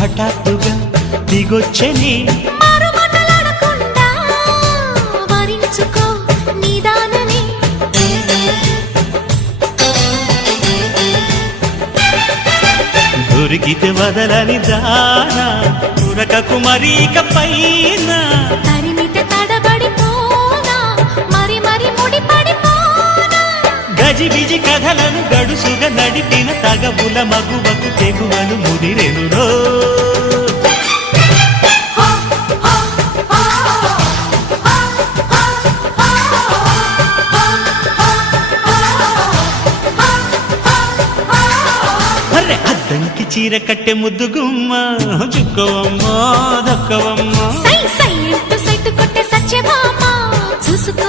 హఠాత్తుగా దిగొచ్చని దొరికితే వదలని దానా ఉరకకు మరీక పైన తరిమితే తడబడిపోనా మరి మరి ముడిపడిపోనా గజిబిజి కథలను గడుసుగా నడిపిన తగవుల మగువకు తెగువలు ముదిరెనురో అద్దంకి చీర కట్టె ముద్దుగుమ్మ చుక్కవమ్మా దక్కవమ్మా సై సై సైట్ కొట్టే సత్యభామ చూసుకో